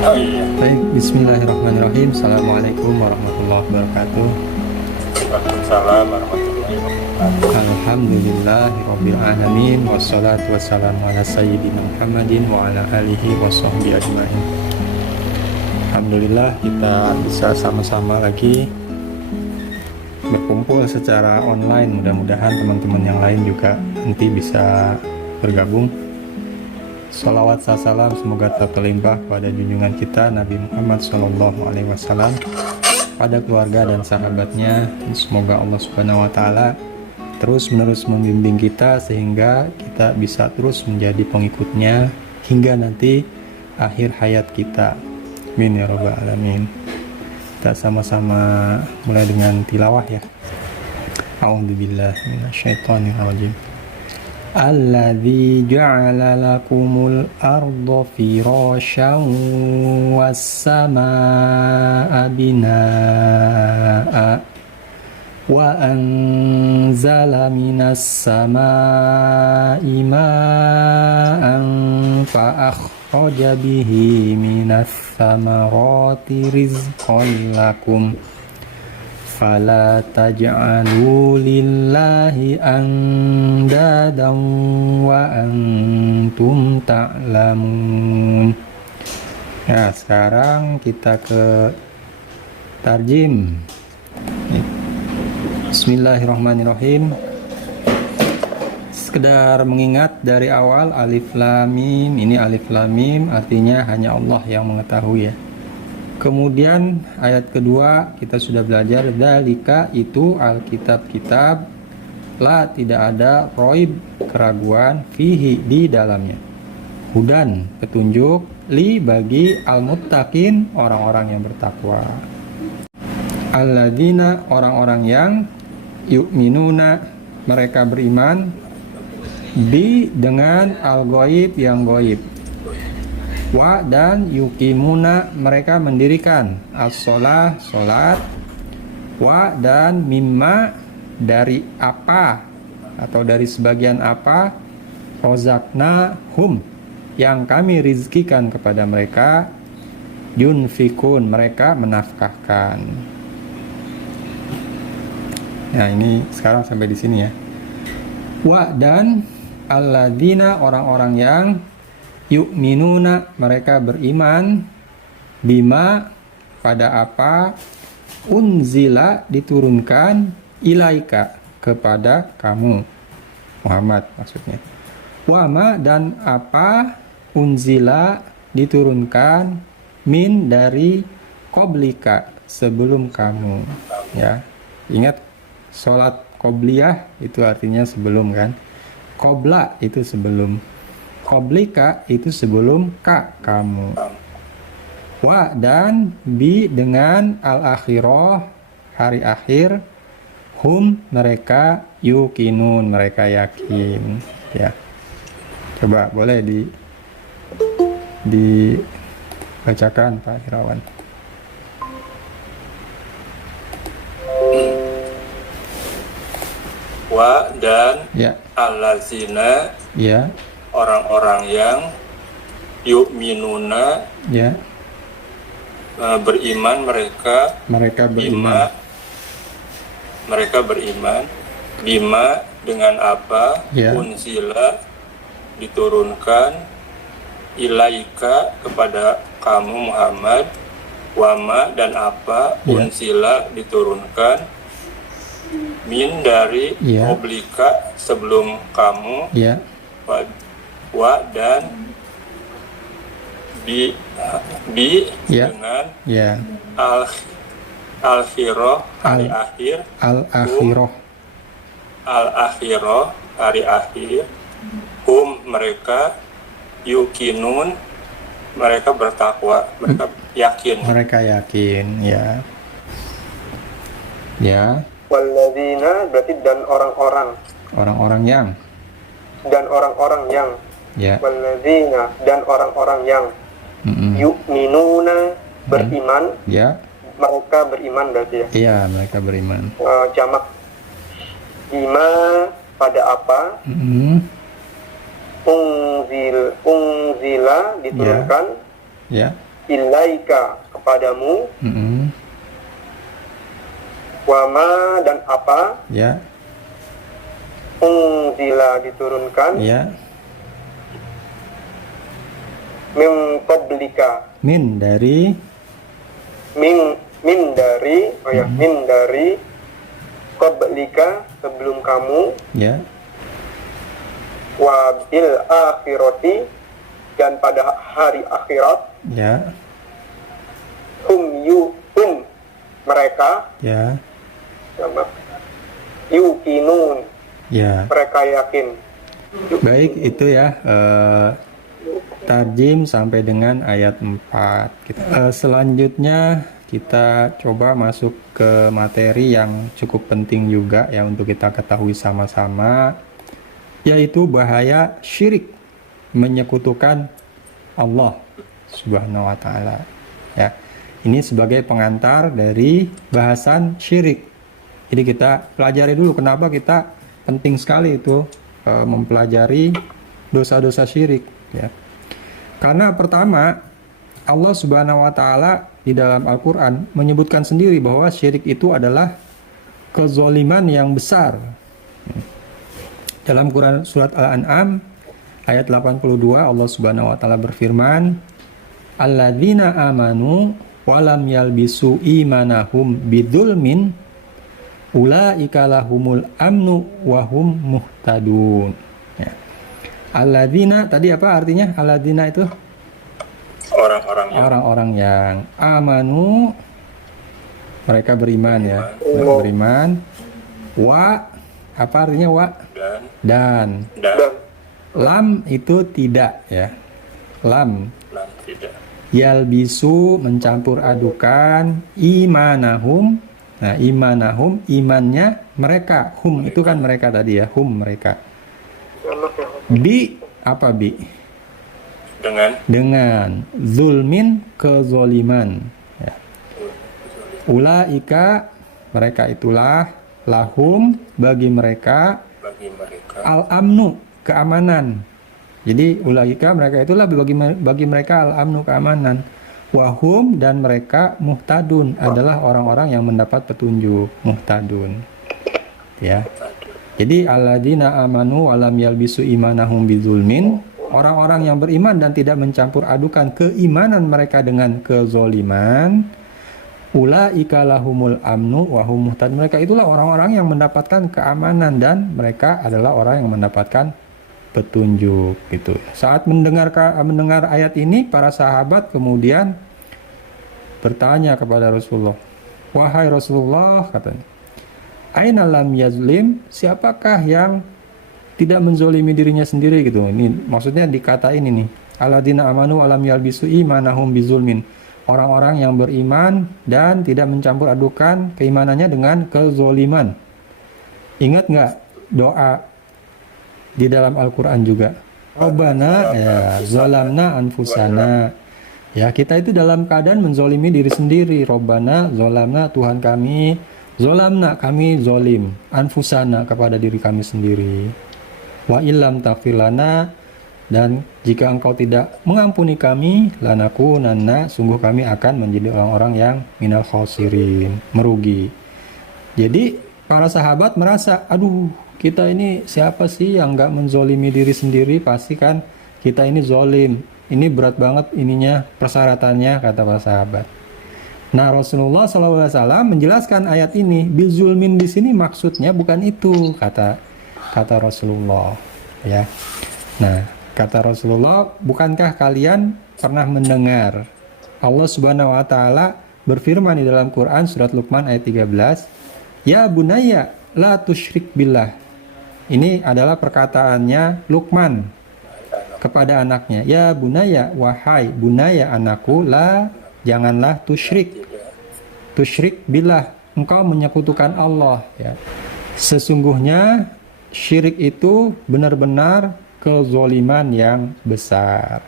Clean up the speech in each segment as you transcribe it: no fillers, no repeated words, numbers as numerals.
Oh iya. Baik, bismillahirrahmanirrahim. Assalamualaikum warahmatullahi wabarakatuh. Waalaikumsalam warahmatullahi wabarakatuh. Alhamdulillahirabbil alamin wassalatu wassalamu ala sayyidina Muhammadin wa ala alihi washabbihi ajmain. Alhamdulillah kita bisa sama-sama lagi berkumpul secara online. Mudah-mudahan teman-teman yang lain juga nanti bisa bergabung. Salawat salam semoga terlimpah pada junjungan kita Nabi Muhammad SAW, pada keluarga dan sahabatnya. Semoga Allah Subhanahu wa Ta'ala terus menerus membimbing kita sehingga kita bisa terus menjadi pengikutnya hingga nanti akhir hayat kita. Amin ya rabbal alamin. Kita sama-sama mulai dengan tilawah ya. A'udzubillahi minasyaitonirrajim. Alladzi ja'ala lakumul arda firasyan was samaa'a binaa'a wa anzala minas samaa'i maa'an fa akhraja bihi minas thamarati rizqan lakum fala taj'alu lillahi andadan wa antum ta'lamun. Ya, sekarang kita ke tarjim. Bismillahirrahmanirrahim. Sekedar mengingat dari awal, alif lam mim, ini alif lam mim artinya hanya Allah yang mengetahui ya. Kemudian ayat kedua kita sudah belajar, dzalika itu alkitab-kitab, la tidak ada roib keraguan, fihi di dalamnya, hudan petunjuk, li bagi al-muttaqin orang-orang yang bertakwa, alladzina orang-orang yang yu'minuna mereka beriman, bi dengan al-ghaib yang ghaib, wa dan yukimuna mereka mendirikan as-sholah sholat, wa dan mimma dari apa atau dari sebagian apa, rozakna hum yang kami rizkikan kepada mereka, yunfikun mereka menafkahkan. Nah ini sekarang sampai di sini ya. Wa dan alladzina orang-orang yang yu'minuna mereka beriman, bima pada apa, unzila diturunkan, ilaika kepada kamu Muhammad maksudnya, wama dan apa, unzila diturunkan, min dari qoblika sebelum kamu ya. Ingat sholat qobliyah itu artinya sebelum kan, qobla itu sebelum, qoblika itu sebelum ka kamu, wa dan bi dengan al-akhirah hari akhir, hum mereka yukinun mereka yakin ya. Coba boleh dibacakan Pak Hirawan. Wa dan Ya. allazina Ya. orang-orang yang yu'minuna Ya. beriman mereka Beriman. mereka beriman bima dengan apa, Ya. unzila diturunkan, ilaika kepada kamu Muhammad, wama dan apa, Ya. unzila diturunkan, min dari Ya. oblika sebelum kamu, Ya. wa dan bi Ya. dengan Ya. al-akhirah hari akhir, Al-akhirah. al-akhirah hari akhir, mereka yukinun mereka bertakwa, mereka yakin. Mereka yakin ya. Ya. Walladzina berarti dan orang-orang Orang-orang yang ya. walladzina dan orang-orang yang yu'minuna beriman, Ya. mereka beriman berarti ya. Iya, mereka beriman. Jamak bima pada apa, unzila diturunkan, Ya. ilaika kepadamu, wama dan apa, ya, unzila diturunkan, ya, min qablika, min dari, min dari qablika sebelum kamu, ya, wa bil akhirati dan pada hari akhirat, ya, hum mereka, ya, yuqinun ya. mereka yakin. Baik, itu ya tarjim sampai dengan ayat 4. Selanjutnya kita coba masuk ke materi yang cukup penting juga ya untuk kita ketahui sama-sama, yaitu bahaya syirik, menyekutukan Allah Subhanahu wa taala. Ya. Ini sebagai pengantar dari bahasan syirik. Jadi kita pelajari dulu kenapa kita penting sekali itu mempelajari dosa-dosa syirik ya. Karena pertama, Allah Subhanahu wa taala di dalam Al-Qur'an menyebutkan sendiri bahwa syirik itu adalah kezaliman yang besar. Dalam Quran surat Al-An'am ayat 82 Allah Subhanahu wa taala berfirman, "Alladzina amanu walam yalbisu imanahum bidzulmin ulaika lahumul amnu wahum muhtadun." Ya. Alladzina tadi apa artinya? Alladzina itu orang-orang yang amanu, mereka beriman ya, mereka beriman. Wa apa artinya wa? Dan. Lam itu tidak ya. Lam tidak. Yalbisu mencampur adukan imanahum. Nah, imanahum imannya mereka. Hum itu kan mereka tadi ya, hum mereka. Bi apa bi? Dengan zulmin kezoliman ya. Ulaika mereka itulah lahum bagi mereka al-amnu keamanan. Jadi ulaika mereka itulah bagi mereka al-amnu keamanan. Wahum dan mereka muhtadun adalah orang-orang yang mendapat petunjuk, muhtadun. Ya. Jadi alladzina amanu walam yalbisu imanahum bizulmin, orang-orang yang beriman dan tidak mencampur adukan keimanan mereka dengan kezoliman, ulaika lahumul amnu wahum muhtadun. Mereka itulah orang-orang yang mendapatkan keamanan dan mereka adalah orang yang mendapatkan petunjuk gitu. Saat mendengar ayat ini, para sahabat kemudian bertanya kepada Rasulullah, "Wahai Rasulullah," katanya, "aina lam yazlim?" Siapakah yang tidak menzolimi dirinya sendiri gitu. Ini maksudnya dikatain ini. Alladzina amanu alam yalbisu imanahum bizulmin. Orang-orang yang beriman dan tidak mencampur adukan keimanannya dengan kezoliman. Ingat nggak doa di dalam Al-Quran juga? Rabbana ya zalamna anfusana. Ya, kita itu dalam keadaan menzolimi diri sendiri. Rabbana zalamna, Tuhan kami, zalamna kami zolim, anfusana kepada diri kami sendiri. Wa illam taghfirlana, dan jika engkau tidak mengampuni kami, lanakunanna, sungguh kami akan menjadi orang-orang yang minal khosirin, merugi. Jadi para sahabat merasa, aduh, kita ini siapa sih yang nggak menzolimi diri sendiri? Pasti kan kita ini zolim. Ini berat banget ininya, persyaratannya, kata para sahabat. Nah, Rasulullah SAW menjelaskan ayat ini, bizulmin di sini maksudnya bukan itu, kata Rasulullah. Ya. Nah, kata Rasulullah, bukankah kalian pernah mendengar Allah Subhanahu wa taala berfirman di dalam Quran surat Luqman ayat 13, "Ya bunayya la tusyrik billah." Ini adalah perkataannya Luqman kepada anaknya. "Ya bunayya, wahai bunayya anakku, la janganlah tusyrik billah, engkau menyekutukan Allah ya. Sesungguhnya syirik itu benar-benar kezoliman yang besar."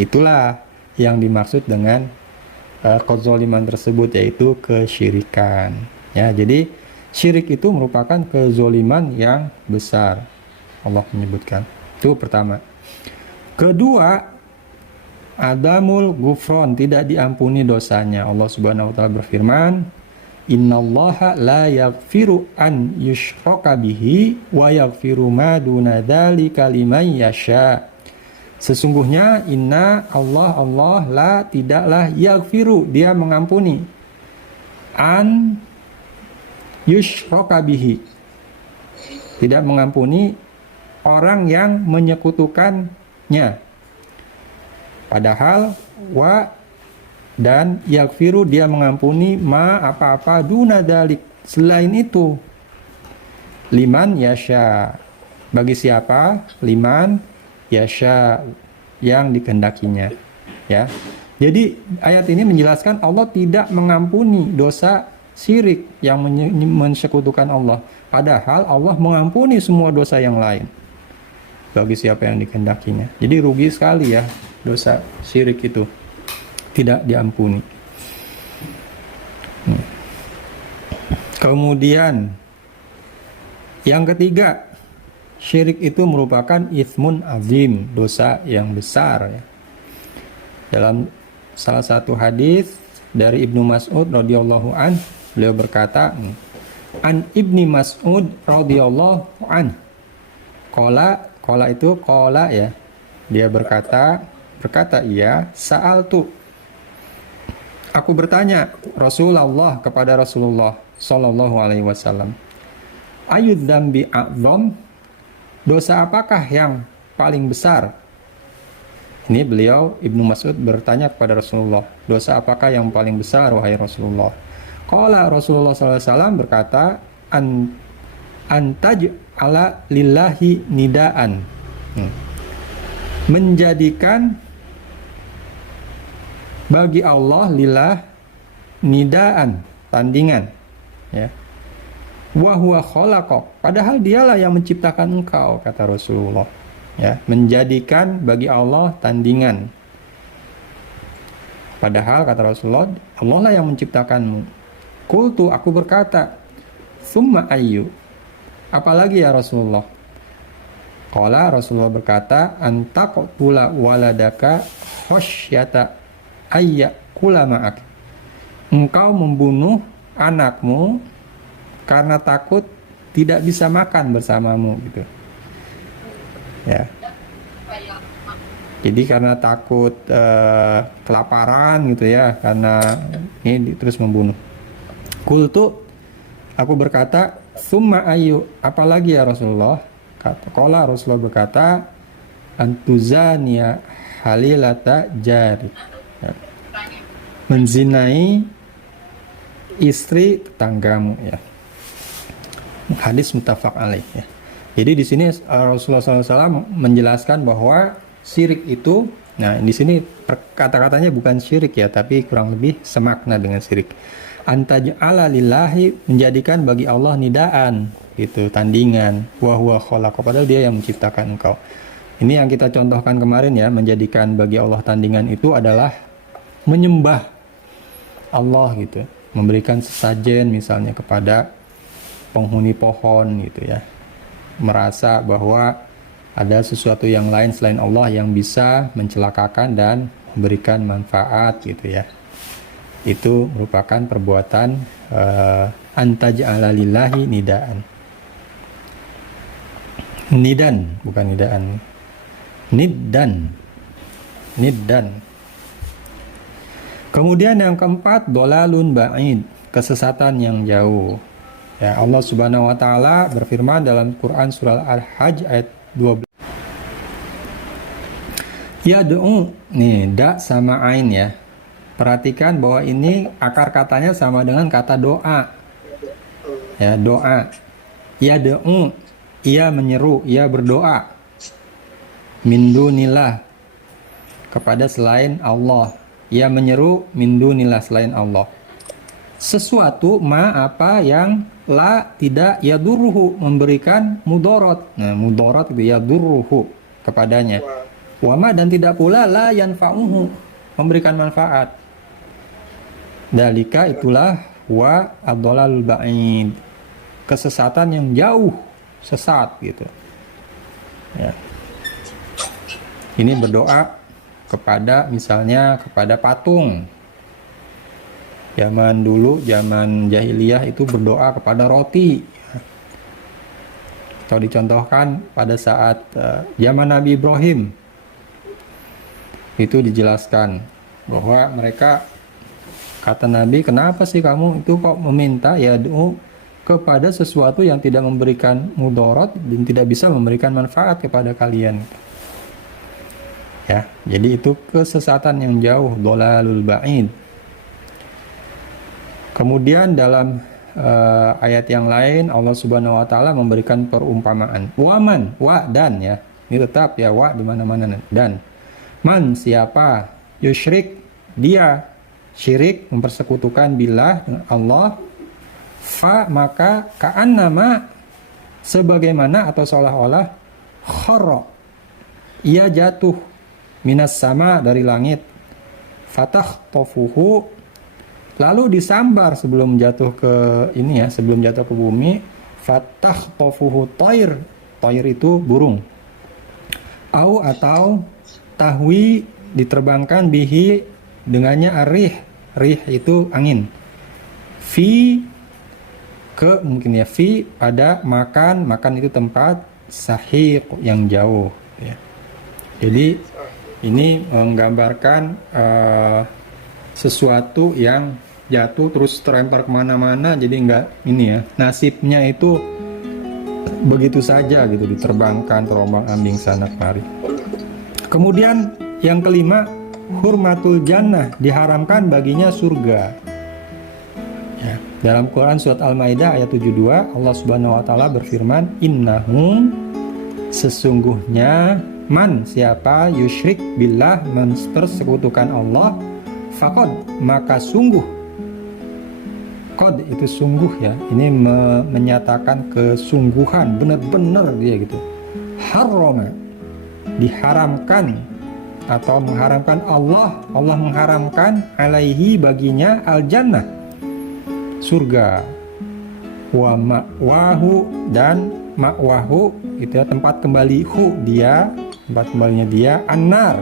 Itulah yang dimaksud dengan kezoliman tersebut, yaitu kesyirikan. Ya, jadi syirik itu merupakan kezoliman yang besar. Allah menyebutkan. Itu pertama. Kedua, adamul ghufron, tidak diampuni dosanya. Allah Subhanahu wa taala berfirman, innallaha la yaghfiru an yushraka bihi wa yaghfiru ma duna dzalika liman yasha. Sesungguhnya Allah la tidaklah yaghfiru, dia mengampuni, an yushraka bihi, tidak mengampuni orang yang menyekutukannya. Padahal wa dan yaghfiru, dia mengampuni ma apa-apa duna dalik, selain itu, liman yasha, bagi siapa, liman yasha, yang dikehendakinya, ya. Jadi ayat ini menjelaskan Allah tidak mengampuni dosa syirik yang mensekutukan Allah, padahal Allah mengampuni semua dosa yang lain bagi siapa yang dikehendakinya. Jadi rugi sekali ya dosa syirik itu tidak diampuni. Kemudian yang ketiga, syirik itu merupakan itsmun azim, dosa yang besar ya. Dalam salah satu hadis dari Ibnu Mas'ud radhiyallahu an, beliau berkata, an Ibni Mas'ud radhiyallahu an, qala itu qala ya, dia berkata ia, sa'altu, aku bertanya Rasulullah kepada Rasulullah sallallahu alaihi wasallam, ayud dzambi a'dzam, dosa apakah yang paling besar? Ini beliau Ibnu Mas'ud bertanya kepada Rasulullah, dosa apakah yang paling besar wahai Rasulullah? Qala Rasulullah sallallahu alaihi wasallam berkata, antaj ala lillahi nidaan, menjadikan bagi Allah lillah nidaan, tandingan ya. Wa huwa khalaqak, padahal dialah yang menciptakan engkau, kata Rasulullah ya, menjadikan bagi Allah tandingan, padahal kata Rasulullah Allah lah yang menciptakanmu. Qultu, aku berkata, summa ayyu, apalagi ya Rasulullah? Qala, Rasulullah berkata, antaqtula waladaka khasyata ayyakula ma'ak, engkau membunuh anakmu karena takut tidak bisa makan bersamamu gitu ya. Jadi karena takut kelaparan gitu ya, karena ini terus membunuh. Qultu, aku berkata, summa ayu, apalagi ya Rasulullah? Qala, Rasulullah berkata, antuzania halilata jari, ya, menzinai istri tetanggamu ya. Hadis muttafaq alaih ya. Jadi di sini Rasulullah SAW menjelaskan bahwa syirik itu, nah di sini kata-katanya bukan syirik ya, tapi kurang lebih semakna dengan syirik. Antaj'ala lillahi, menjadikan bagi Allah nidaan gitu, tandingan, wa huwa khalaqa, padahal dia yang menciptakan engkau. Ini yang kita contohkan kemarin ya, menjadikan bagi Allah tandingan itu adalah menyembah Allah gitu, memberikan sesajen misalnya kepada penghuni pohon gitu ya, merasa bahwa ada sesuatu yang lain selain Allah yang bisa mencelakakan dan memberikan manfaat gitu ya. Itu merupakan perbuatan antaj'ala lillahi nidaan. Nidan, bukan nidaan. Niddan. Kemudian yang keempat, dolalun ba'id, kesesatan yang jauh. Ya, Allah Subhanahu wa taala berfirman dalam Quran surah Al-Hajj ayat 12. Yad'u, nih da sama ain ya. Perhatikan bahwa ini akar katanya sama dengan kata doa. Ya, doa. Yad'u, ia menyeru, ia berdoa. Min dunillah, kepada selain Allah. Ia menyeru min dunillah, selain Allah. Sesuatu apa yang la tidak yadurruhu, memberikan mudarat. Nah, mudarat itu yadurruhu kepadanya. Wama, dan tidak pula la yanfa'uhu, memberikan manfaat. Dalika, itulah wa ad-dhalalul ba'id, kesesatan yang jauh, sesat gitu. Ya. Ini berdoa kepada misalnya kepada patung. Zaman dulu, zaman jahiliyah itu berdoa kepada roti. Atau dicontohkan pada saat zaman Nabi Ibrahim, itu dijelaskan bahwa mereka, kata Nabi, kenapa sih kamu itu kok meminta ya kepada sesuatu yang tidak memberikan mudarat dan tidak bisa memberikan manfaat kepada kalian. Ya, jadi itu kesesatan yang jauh, dolalul ba'id. Kemudian dalam ayat yang lain Allah Subhanahu wa taala memberikan perumpamaan. Waman, wa dan ya. Ini tetap ya wa di mana-mana dan. Man siapa yusyrik dia syirik mempersekutukan billah dengan Allah, fa maka ka'annama sebagaimana atau seolah-olah kharra ia jatuh minas sama dari langit, fatah tofuhu lalu disambar sebelum jatuh ke ini ya, sebelum jatuh ke bumi, fatah tofuhu toir, toir itu burung, au atau tahwi diterbangkan bihi dengannya arih, rih itu angin, fi ke mungkin ya, fi pada makan, makan itu tempat, sahiq yang jauh ya. Jadi ini menggambarkan sesuatu yang jatuh terus terlempar kemana-mana, jadi enggak ini ya, nasibnya itu begitu saja gitu, diterbangkan terombang-ambing sana kemari. Kemudian yang kelima, hurmatul jannah, diharamkan baginya surga ya. Dalam Quran surat Al-Maidah ayat 72 Allah Subhanahu wa taala berfirman, innahu sesungguhnya man siapa yusyrik billah mempersekutukan Allah, faqad maka sungguh, qad itu sungguh ya, ini menyatakan kesungguhan, benar-benar dia gitu, harrama diharamkan atau mengharamkan Allah mengharamkan alaihi baginya al-jannah surga, wa ma'wahu dan ma'wahu itu ya, tempat kembali dia, tempat kembalinya dia, an-nar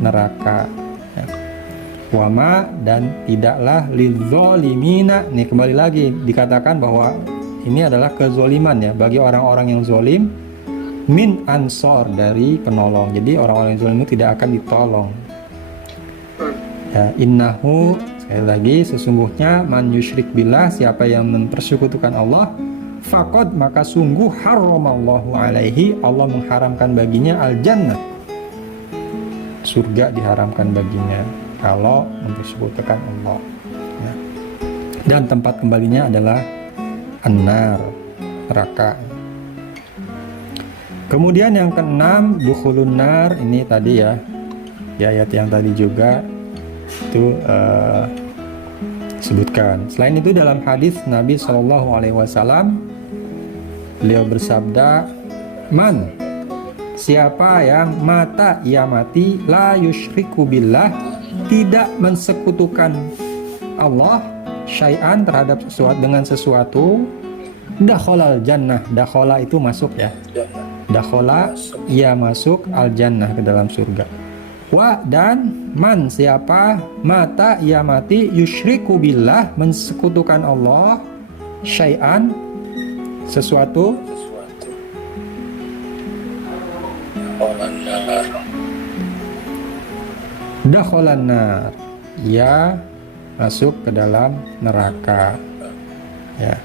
neraka ya. Wama dan tidaklah lidzolimina, nih kembali lagi dikatakan bahwa ini adalah kezoliman ya bagi orang-orang yang zolim, min ansor dari penolong. Jadi orang-orang yang zolim itu tidak akan ditolong ya. Innahu sekali lagi sesungguhnya man yusyrik billah siapa yang mempersekutukan Allah, faqad maka sungguh harramallahu alaihi Allah mengharamkan baginya al-jannah surga diharamkan baginya kalau mempersekutukan Allah ya. Dan tempat kembalinya adalah an-nar neraka. Kemudian yang keenam dukhulun nar, ini tadi ya di ayat yang tadi juga itu sebutkan. Selain itu dalam hadis Nabi SAW beliau bersabda, man siapa yang mata ia mati la yusyriku billah tidak mensekutukan Allah syai'an terhadap sesuatu dengan sesuatu, dakhalal jannah, dakhala itu masuk ya, dakhala ia masuk al jannah ke dalam surga. Wa dan man siapa mata ia mati yusyriku billah mensekutukan Allah syai'an sesuatu, dakhalan nar ia masuk ke dalam neraka ya.